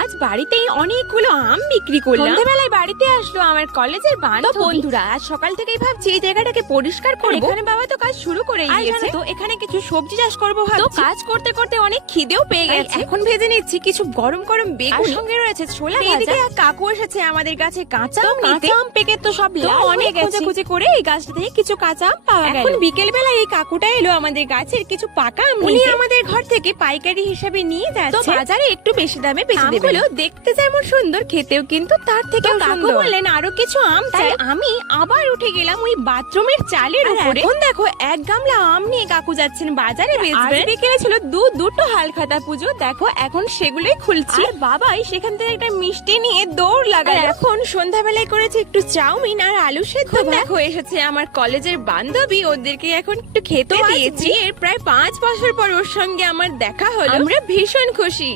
আজ বাড়িতেই অনেকগুলো আম বিক্রি করলাম। সন্ধ্যাবেলায় বাড়িতে আসলো আমার কলেজের বান্ধবী। বন্ধুরা, আজ সকাল থেকেই ভাবছি এই জায়গাটাকে পরিষ্কার করব। এখানে বাবা তো কাজ শুরু করে দিয়েছে। তো এখানে কিছু সবজি চাষ করব ভাবছি। তো কাজ করতে করতে অনেক খিদেও পেয়ে গেছে। এখন ভেজে নিচ্ছি কিছু গরম গরম বেগুন, সঙ্গে রয়েছে ছোলা ভাজা। এদিকে কাকু এসেছে আমাদের কাছে কাঁচা আম নিতে। কাঁচা আম পেকে তো সব লাল অনেক খোঁজাখুঁজি করে এই গাছটা থেকে কিছু কাঁচা আম পাওয়া গেল। এখন বিকেল বেলা এই কাকুটা এলো আমাদের গাছের কিছু পাকা আম নিয়ে। আমাদের ঘর থেকে পাইকারি হিসেবে নিয়ে যাচ্ছে। তো বাজারে একটু বেশি দামে বেচে দেবে। আমগুলো দেখতে যেমন সুন্দর, খেতেও কিন্তু তার থেকে কাকু বললেন আরো কিছু আম চাই। আমি আবার উঠে গেলাম ওই বাথরুমের চালের উপরে। এখন দেখো এক গামলা আম নিয়ে কাকু যাচ্ছেন বাজারে বেচবে। বিকেলে ছিল দুটো হালখাতা পুজো, দেখো এখন সেগুলোই খুলছি। আর বাবাই সেখান থেকে একটা মিষ্টি নিয়ে দৌড় লাগায়। এখন সন্ধ্যাবেলায় করেছে একটু চাউমিন আর আলু সেদ্ধ। দেখো এসেছে আমার কলেজের বান্ধবী, ওদেরকে এখন একটু খেতে দিয়েছি। প্রায় 5 বছর পর ওর সঙ্গে আমার দেখা হলো। আমরা ভীষণ খুশি।